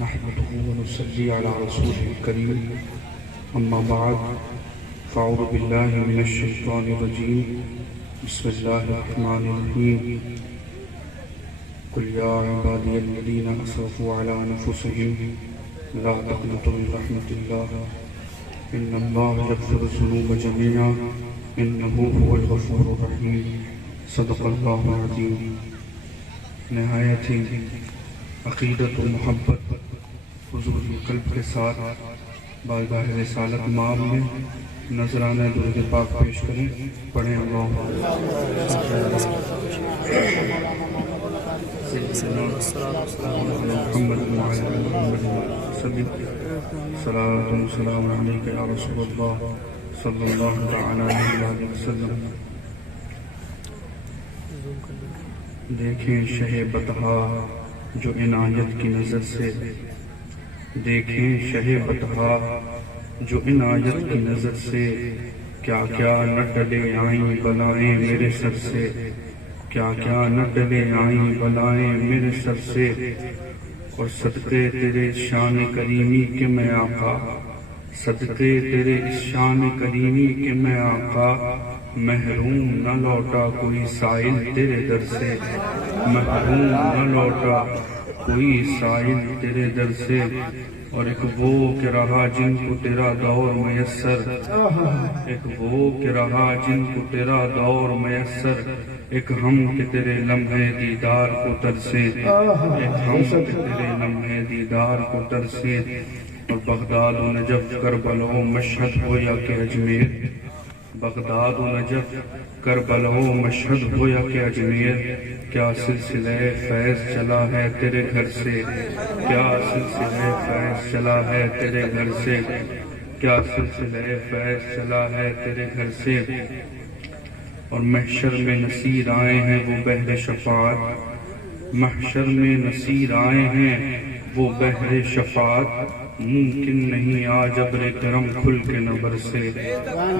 نحمده ونصلي على رسوله الكريم أما بعد فأعوذ بالله من الشيطان الرجيم بسم الله الرحمن الرحيم قل يا عبادي الذين أسرفوا على أنفسهم لا تقنطوا من رحمة الله إن الله يغفر الذنوب جميعا إنه هو الغفور الرحيم صدق الله العظيم۔ نہایت ہی عقیدت و محبت حضور قلب کے ساتھ بارگاہ رسالت مآب میں نذرانہ درود پاک پیش کریں۔ پڑھیں اللہم محمد وعلی محمد وسلم صلاۃ و سلام علیک یا رسول اللہ صلی اللہ تعالی علیہ وسلم۔ دیکھیں شہ بطحا جو عنایت کی نظر سے، دیکھیں شہ بطحا جو عنایت کی نظر سے، کیا کیا نہ ٹلے آئیں بلائیں میرے سر سے، کیا کیا نہ ٹلے آئیں بلائیں میرے سر سے، اور صدقے تیرے شان کریمی کے میں آقا، صدقے تیرے اس شان کریمی کے میں آقا، محروم نہ لوٹا کوئی سائل تیرے در سے، محروم نہ لوٹا کوئی سائل تیرے در سے۔ اور ایک وہ کہ رہا جن کو تیرا دور میسر، ایک وہ کہ رہا جن کو تیرا دور میسر، ایک ہم کہ تیرے لمحے دیدار کو ترسے، ایک ہم کہ تیرے لمحے دیدار کو ترسے۔ اور بغداد و نجف کربلا و مشہد ہو یا کہ اجمیر، بغداد و نجف کربلا و مشہد ہو یا کہ اجمیر، کیا سلسلہ فیض چلا ہے تیرے گھر سے، کیا سلسلہ فیض چلا ہے تیرے گھر سے، کیا سلسلہ فیض چلا ہے تیرے گھر سے۔ اور محشر میں نصیر آئے ہیں وہ بحر شفاعت، محشر میں نصیر آئے ہیں وہ بحر شفاعت، ممکن نہیں آج ابر کرم کھل کے نہ برسے،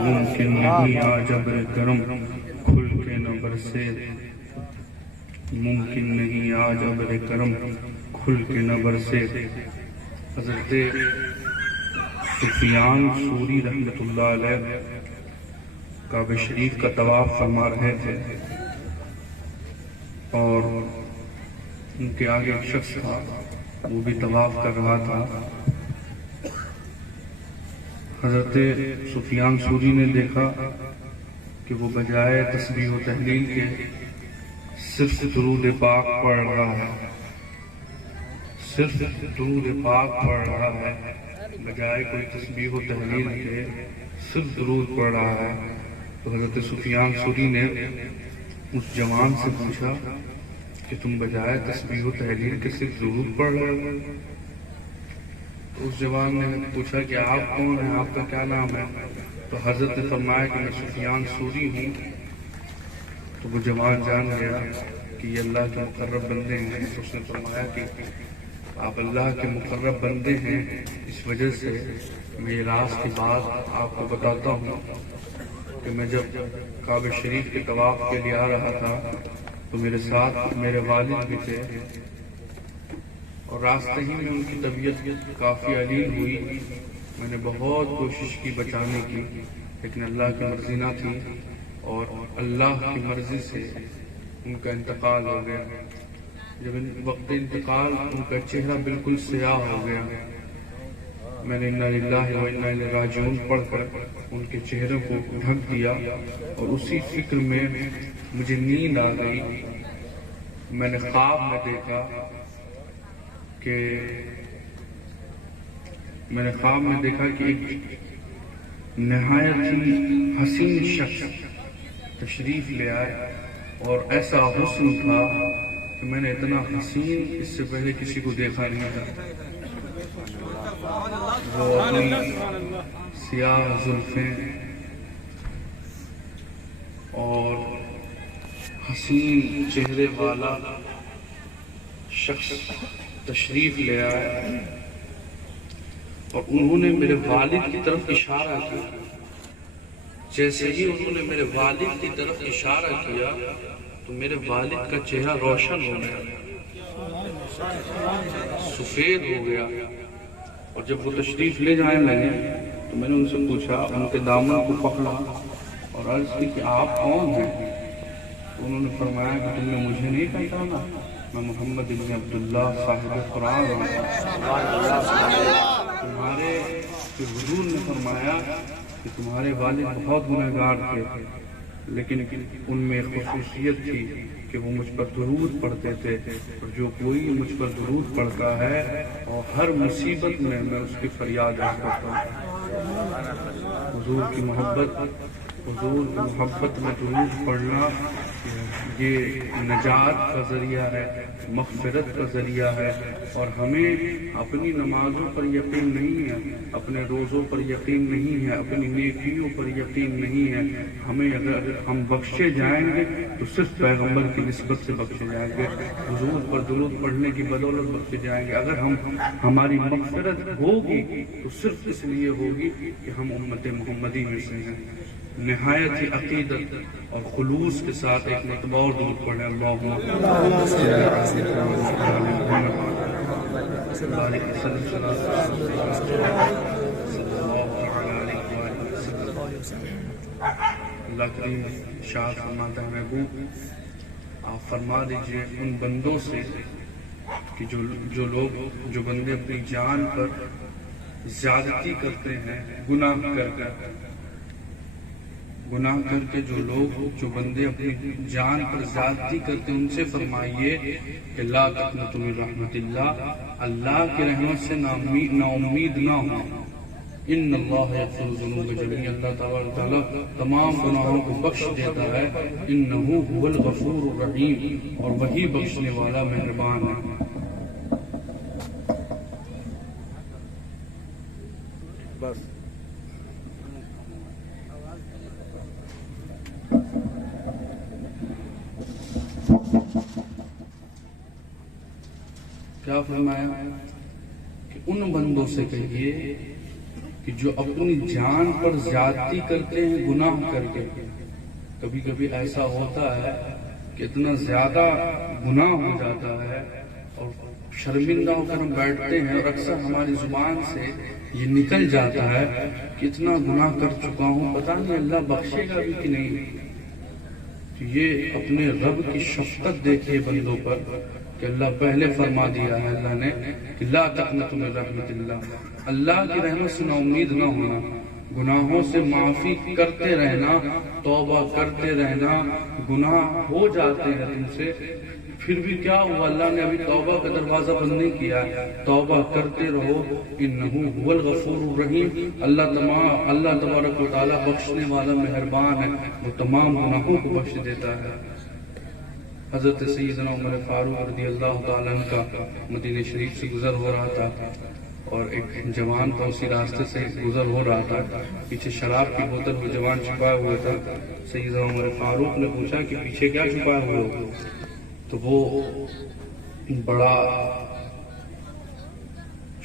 ممکن نہیں آج ابر کرم کھل کے نہ برسے، ممکن نہیں آج ابر کرم کھل کے نہ برسے۔ حضرت سفیان ثوری رحمۃ اللہ علیہ کعبہ شریف کا طواف فرما رہے تھے، اور ان کے آگے ایک شخص تھا، وہ بھی طواف کر رہا تھا۔ حضرت سفیان ثوری نے دیکھا کہ وہ بجائے تسبیح و تہلیل کے صرف درود پاک پڑھ رہا ہے، صرف درود پاک پڑھ رہا ہے، بجائے کوئی تسبیح و تہلیل کے صرف درود پڑھ رہا ہے۔ تو حضرت سفیان ثوری نے اس جوان سے پوچھا کہ تم بجائے تسبیح و تہلیل کے صرف درود پڑھ رہے ہو؟ اس جوان نے پوچھا کہ آپ کون ہیں، آپ کا کیا نام ہے؟ تو حضرت نے فرمایا کہ میں سفیان ثوری ہوں۔ تو وہ جوان جان گیا کہ یہ اللہ کے مقرب بندے ہیں۔ اس نے فرمایا کہ آپ اللہ کے مقرب بندے ہیں، اس وجہ سے میں یہ راز کی بات آپ کو بتاتا ہوں کہ میں جب کعبہ شریف کے طواف کے لیے آ رہا تھا تو میرے ساتھ میرے والد بھی تھے، اور راستے ہی میں ان کی طبیعت کافی علیل ہوئی۔ میں نے بہت کوشش کی بچانے کی، لیکن اللہ کی مرضی نہ تھی، اور اللہ کی مرضی سے ان کا انتقال ہو گیا۔ جب وقت انتقال ان کا چہرہ بالکل سیاہ ہو گیا، میں نے انا للہ و انا الیہ راجعون پڑھ کر ان کے چہرے کو ڈھک دیا، اور اسی فکر میں مجھے نیند آ گئی۔ میں نے خواب میں دیکھا کہ ایک نہایت ہی حسین شخص تشریف لے آئے، اور ایسا حسن تھا کہ میں نے اتنا حسین اس سے پہلے کسی کو دیکھا نہیں تھا۔ وہ اپنی سیاہ زلفیں اور حسین چہرے والا شخص تشریف لے آئے، اور انہوں نے میرے والد کی طرف اشارہ کیا۔ جیسے ہی انہوں نے میرے والد کی طرف اشارہ کیا تو میرے والد کا چہرہ روشن ہو گیا، سفید ہو گیا. اور جب وہ تشریف لے جانے لگے تو میں نے ان سے پوچھا، ان کے دامن کو پکڑا اور عرض کی کہ آپ کون ہیں؟ تو انہوں نے فرمایا کہ تم نے مجھے نہیں پہچانا، میں محمد ابن عبداللہ صاحب قرآن ہوں. تمہارے حضور نے فرمایا کہ تمہارے والد بہت گنہگار تھے، لیکن ان میں خصوصیت تھی کہ وہ مجھ پر درود پڑھتے تھے، اور جو کوئی مجھ پر درود پڑھتا ہے اور ہر مصیبت میں اس کی فریاد کرتا ہوں. حضور کی محبت میں درود پڑھنا یہ نجات کا ذریعہ ہے، مغفرت کا ذریعہ ہے. اور ہمیں اپنی نمازوں پر یقین نہیں ہے، اپنے روزوں پر یقین نہیں ہے، اپنی نیکیوں پر یقین نہیں ہے. ہمیں اگر ہم بخشے جائیں گے تو صرف پیغمبر کی نسبت سے بخشے جائیں گے، حضور پر درود پڑھنے کی بدولت بخشے جائیں گے. اگر ہماری مغفرت ہوگی تو صرف اس لیے ہوگی کہ ہم امت محمدی میں سے ہیں. نہایت ہی عقیدت اور خلوص کے ساتھ ایک مرتبہ اور درود پڑھیں. اللہم اللہ کریم شاہ فرماتا ہے، محبوب آپ فرما دیجئے ان بندوں سے کہ جو بندے اپنی جان پر زیادتی کرتے ہیں گناہ کر کے جو بندے اپنی جان پر زیادتی کرتے ہیں ان سے فرمائیے کہ لا تقنطوا من رحمت اللہ کی رحمت سے نا امید نہ ہو. ان اللہ یغفر الذنوب جميعا، اللہ تعالیٰ تمام گناہوں کو بخش دیتا ہے. انہ هو الغفور الرحیم، اور وہی بخشنے والا مہربان ہے. بس کیا فرمایا کہ ان بندوں سے کہیے کہ جو اپنی جان پر زیادتی کرتے ہیں گناہ کر کے. کبھی کبھی ایسا ہوتا ہے کہ اتنا زیادہ گناہ ہو جاتا ہے اور شرمندہ ہو کر ہم بیٹھتے ہیں، اور اکثر ہماری زبان سے یہ نکل جاتا ہے کہ اتنا گناہ کر چکا ہوں، پتہ نہیں اللہ بخشے گا بھی کہ نہیں. یہ اپنے رب کی شفقت دیکھیے بندوں پر کہ اللہ پہلے فرما دیا ہے اللہ نے کہ لا تقنطوا من رحمت اللہ کی رحمت سے نا امید نہ ہونا، گناہوں سے معافی کرتے رہنا، توبہ کرتے رہنا. گناہ ہو جاتے ہیں تم سے، پھر بھی کیا ہوا، اللہ نے ابھی توبہ کا دروازہ بند نہیں کیا، توبہ کرتے رہو. انہ هو الغفور الرحیم، اللہ تبارک و تعالیٰ بخشنے والا مہربان ہے، وہ تمام گناہوں کو بخش دیتا ہے. حضرت سیدنا عمر فاروق رضی اللہ تعالیٰ عنہ کا مدینہ شریف سے گزر ہو رہا تھا، اور ایک جوان تھا اسی راستے سے گزر ہو رہا تھا. پیچھے شراب کی بوتل وہ جوان چھپائے ہوئے تھا. سیدنا عمر فاروق نے پوچھا کہ پیچھے کیا چھپائے ہوئے ہو؟ تو وہ بڑا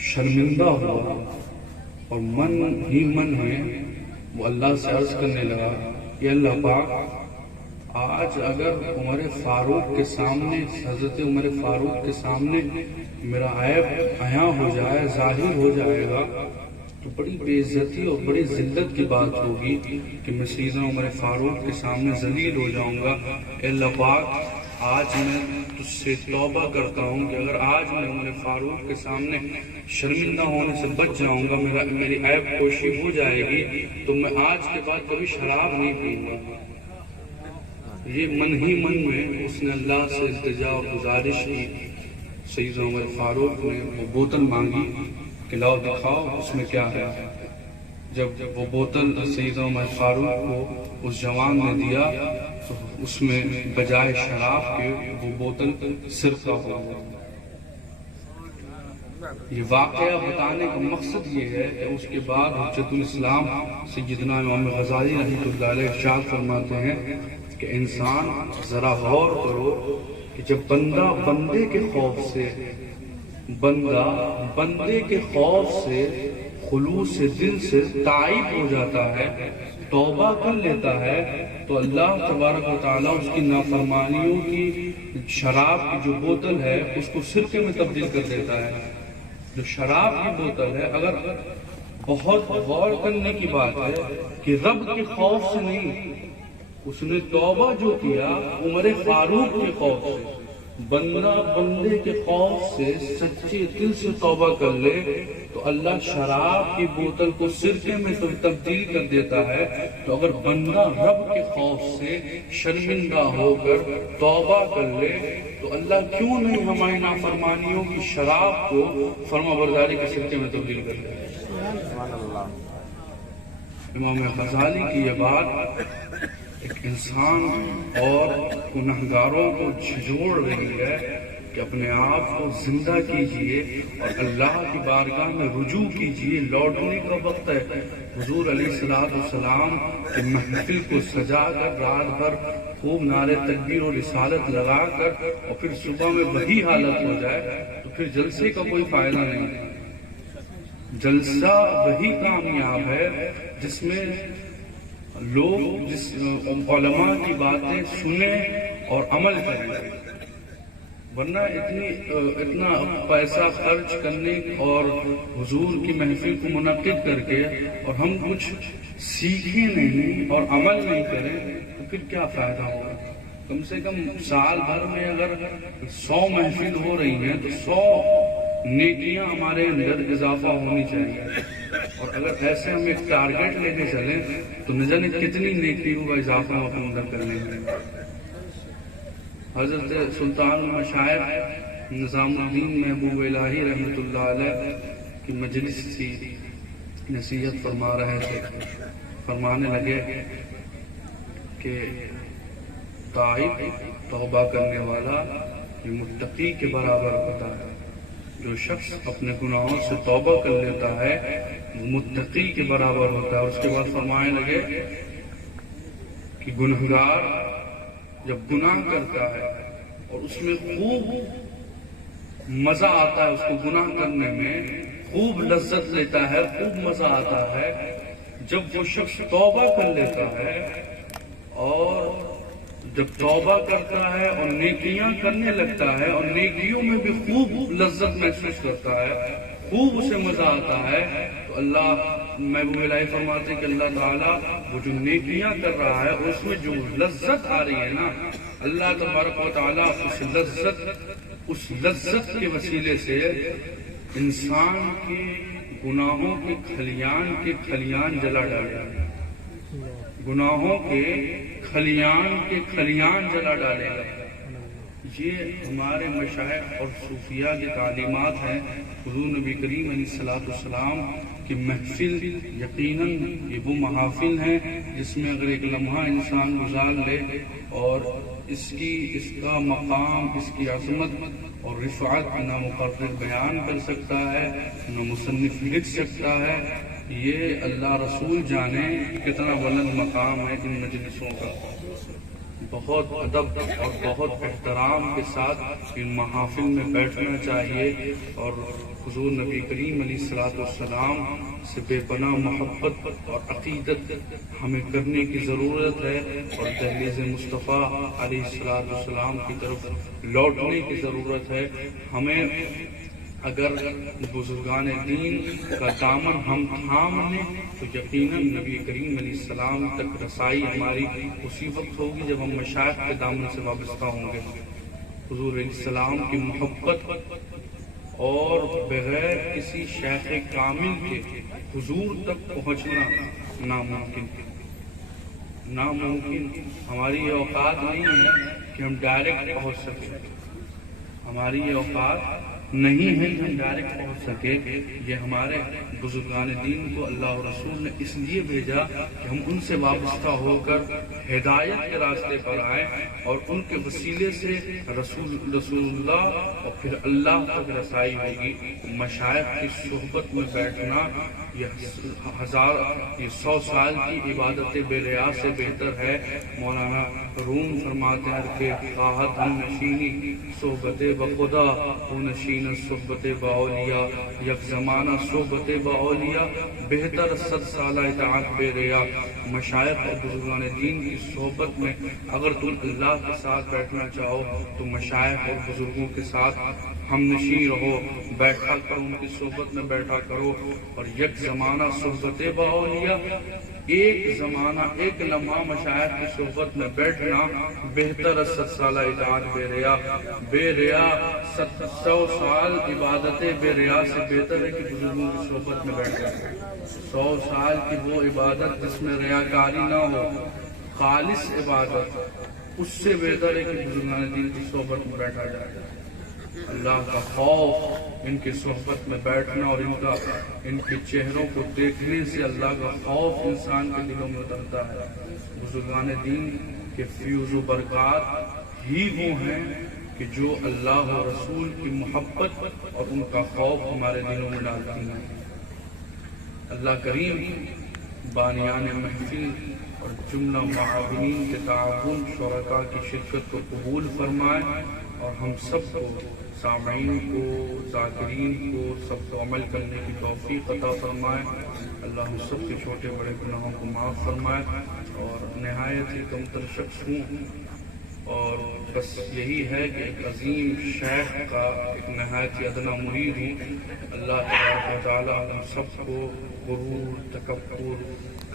شرمندہ ہوا اور من میں وہ اللہ سے عرض کرنے لگا کہ اللہ پاک، آج اگر عمر فاروق کے سامنے، حضرت عمر فاروق کے سامنے میرا عیب عیاں ہو جائے، ظاہر ہو جائے گا، تو بڑی بے عزتی اور بڑی ذلت کی بات ہوگی کہ میں سیدنا عمر فاروق کے سامنے ذلیل ہو جاؤں گا. اے اللہ پاک، آج میں تجھ سے توبہ کرتا ہوں کہ اگر آج میں عمر فاروق کے سامنے شرمندہ ہونے سے بچ جاؤں گا، میری عیب پوشی ہو جائے گی، تو میں آج کے بعد کبھی شراب نہیں پیوں گا. یہ من ہی من میں اس نے اللہ سے التجا اور گزارش کی. سیدنا عمر فاروق نے وہ بوتل مانگی کہ لاؤ دکھاؤ اس میں کیا ہے. جب وہ بوتل سیدنا عمر فاروق کو اس جوان نے دیا تو اس میں بجائے شراب کے وہ بوتل سرقہ ہو گیا. یہ واقعہ بتانے کا مقصد یہ ہے کہ اس کے بعد حجت الاسلام سیدنا امام غزالی رحمۃ اللہ علیہ ارشاد فرماتے ہیں کہ انسان ذرا غور کرو کہ جب بندہ بندے کے خوف سے خلوص دل سے تائب ہو جاتا ہے، توبہ کر لیتا ہے، تو اللہ تبارک و تعالیٰ اس کی نافرمانیوں کی شراب کی جو بوتل ہے اس کو سرکے میں تبدیل کر دیتا ہے. جو شراب کی بوتل ہے، اگر بہت غور کرنے کی بات ہے کہ رب کے خوف سے نہیں، اس نے توبہ جو کیا عمر فاروق کے خوف سے. بندہ بندے کے خوف سے سچے دل سے توبہ کر لے تو اللہ شراب کی بوتل کو سرکے میں تبدیل کر دیتا ہے. تو اگر بندہ رب کے خوف سے شرمندہ ہو کر توبہ کر لے تو اللہ کیوں نہیں ہماری نافرمانیوں کی شراب کو فرما برداری کے سرکے میں تبدیل کر دے. امام غزالی کی یہ بات ایک انسان اور گنہگاروں کو جھنجھوڑ رہی ہے کہ اپنے آپ کو زندہ کیجئے اور اللہ کی بارگاہ میں رجوع کیجئے. لوٹنے کا وقت ہے. حضور علیہ السلام کی محفل کو سجا کر رات بھر خوب نعرے تکبیر اور رسالت لگا کر اور پھر صبح میں وہی حالت ہو جائے تو پھر جلسے کا کوئی فائدہ نہیں. جلسہ وہی کامیاب ہے جس میں لوگ جس علماء کی باتیں سنیں اور عمل کریں. ورنہ اتنا پیسہ خرچ کرنے اور حضور کی محفل کو منعقد کر کے اور ہم کچھ سیکھیں نہیں اور عمل نہیں کریں تو پھر کیا فائدہ ہوگا. کم سے کم سال بھر میں اگر 100 محفل ہو رہی ہیں تو 100 نیکیاں ہمارے اندر اضافہ ہونی چاہیے. اور اگر ایسے ہم ایک ٹارگیٹ لے کے چلیں تو نہ جانے کتنی نیکیوں کا اضافہ ہم اپنے اندر کر لیں گے. حضرت سلطان المشائخ نظام الدین محبوب الہی رحمۃ اللہ علیہ کی مجلس تھی. نصیحت فرما رہے تھے. فرمانے لگے کہ تائب توبہ کرنے والا یہ متقی کے برابر ہوتا ہے. جو شخص اپنے گناہوں سے توبہ کر لیتا ہے وہ متقی کے برابر ہوتا ہے. اس کے بعد فرمانے لگے کہ گنہگار جب گناہ کرتا ہے اور اس میں خوب مزہ آتا ہے، اس کو گناہ کرنے میں خوب لذت لیتا ہے، خوب مزہ آتا ہے. جب وہ شخص توبہ کر لیتا ہے اور جب توبہ کرتا ہے اور نیکیاں کرنے لگتا ہے اور نیکیوں میں بھی خوب لذت محسوس کرتا ہے، خوب اسے مزہ آتا ہے، تو اللہ محبوب الہی فرماتے ہیں کہ اللہ تعالیٰ وہ جو نیکیاں کر رہا ہے اس میں جو لذت آ رہی ہے نا، اللہ تبارک و تعالیٰ اس لذت کے وسیلے سے انسان کے گناہوں کے کھلیان جلا ڈالے. گناہوں کے کھلیان جلا ڈالے گا. یہ ہمارے مشائخ اور صوفیاء کی تعلیمات ہیں. حضور نبی کریم علیہ السلام کی محفل یقیناً یہ وہ محافل ہیں جس میں اگر ایک لمحہ انسان گزار لے اور اس کا مقام، اس کی عظمت اور رفعت نہ مقرر بیان کر سکتا ہے، نہ مصنف لکھ سکتا ہے. یہ اللہ رسول جانے کتنا بلند مقام ہے ان مجلسوں کا. بہت ادب اور بہت احترام کے ساتھ ان محافل میں بیٹھنا چاہیے اور حضور نبی کریم علیہ السلام سے بے پناہ محبت اور عقیدت ہمیں کرنے کی ضرورت ہے اور دہلیز مصطفیٰ علیہ السلام کی طرف لوٹنے کی ضرورت ہے. ہمیں اگر بزرگان دین کا دامن ہم تھام لیں تو یقیناً نبی کریم علیہ السلام تک رسائی ہماری اسی وقت ہوگی جب ہم مشائخ کے دامن سے وابستہ ہوں گے. حضور علیہ السلام کی محبت اور بغیر کسی شیخ کامل کے حضور تک پہنچنا ناممکن. ہماری یہ اوقات نہیں ہے کہ ہم ڈائریکٹ پہنچ سکیں. ہماری یہ اوقات نہیں ہے کہ ہم ڈائریکٹ پہنچ سکے. یہ ہمارے بزرگان دین کو اللہ اور رسول نے اس لیے بھیجا کہ ہم ان سے وابستہ ہو کر ہدایت کے راستے پر آئیں اور ان کے وسیلے سے رسول اللہ اور پھر اللہ تک رسائی ہوگی. مشائخ کی صحبت میں بیٹھنا یہ 100 سال کی عبادت بے ریا سے بہتر ہے. مولانا روم فرماتے ہیں کہ خواہت ہم نشینی صحبت بخدا وہ نشین نشین صحبت باولیا، یک زمانہ صحبت باولیا، بہتر 100 سالہ اطاعت بے ریا۔ مشائخ اور بزرگان دین کی صحبت میں اگر تم اللہ کے ساتھ بیٹھنا چاہو تو مشائخ اور بزرگوں کے ساتھ ہم نشین رہو، بیٹھا کرو، ان کی صحبت میں بیٹھا کرو۔ اور یک زمانہ صحبت باولیا، ایک زمانہ ایک لمحہ مشائخ کی صحبت میں بیٹھنا بہتر 100 سالہ اطاعت بے ریا۔ بے ریا 100 سال عبادت بے ریا سے بہتر ہے کہ بزرگوں کی صحبت میں بیٹھ جائے۔ 100 سال کی وہ عبادت جس میں ریاکاری نہ ہو، خالص عبادت، اس سے بہتر ہے کہ بزرگان دین کی صحبت میں بیٹھا جائے۔ اللہ کا خوف، ان کی صحبت میں بیٹھنا اور ان کے چہروں کو دیکھنے سے اللہ کا خوف انسان کے دلوں میں اترتا ہے۔ بزرگان دین کے فیوز و برکات ہی وہ ہیں کہ جو اللہ و رسول کی محبت اور ان کا خوف ہمارے دلوں میں ڈالتی ہیں۔ اللہ کریم بانیان محفل اور جملہ معاونین کے تعاون، شرکاء کی شرکت کو قبول فرمائے اور ہم سب کو، سامعین کو، ذاکرین کو، سب کو عمل کرنے کی توفیق عطا فرمائے۔ اللہ ہم سب کے چھوٹے بڑے گناہوں کو معاف فرمائے اور نہایت ہی کمتر شخص ہوں، اور بس یہی ہے کہ ایک عظیم شیخ کا ایک نہایت ہی ادنا مرید ہوں۔ اللہ تبارک و تعالی ہم سب کو غرور، تکبر،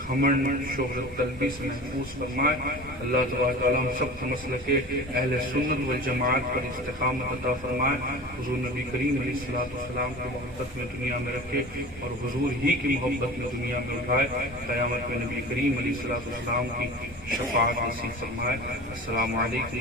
گھمنڈ، شہرت طلبی سے محفوظ فرمائے۔ اللہ تبارک و تعالی ہم سب کو مسلک اہل سنت والجماعت پر استقامت عطا فرمائے۔ حضور نبی کریم علیہ الصلوۃ والسلام کی محبت میں دنیا میں رکھے اور حضور ہی کی محبت میں دنیا میں اٹھائے۔ قیامت میں نبی کریم علیہ الصلوۃ والسلام کی شفاعت نصیب فرمائے۔ السلام علیکم۔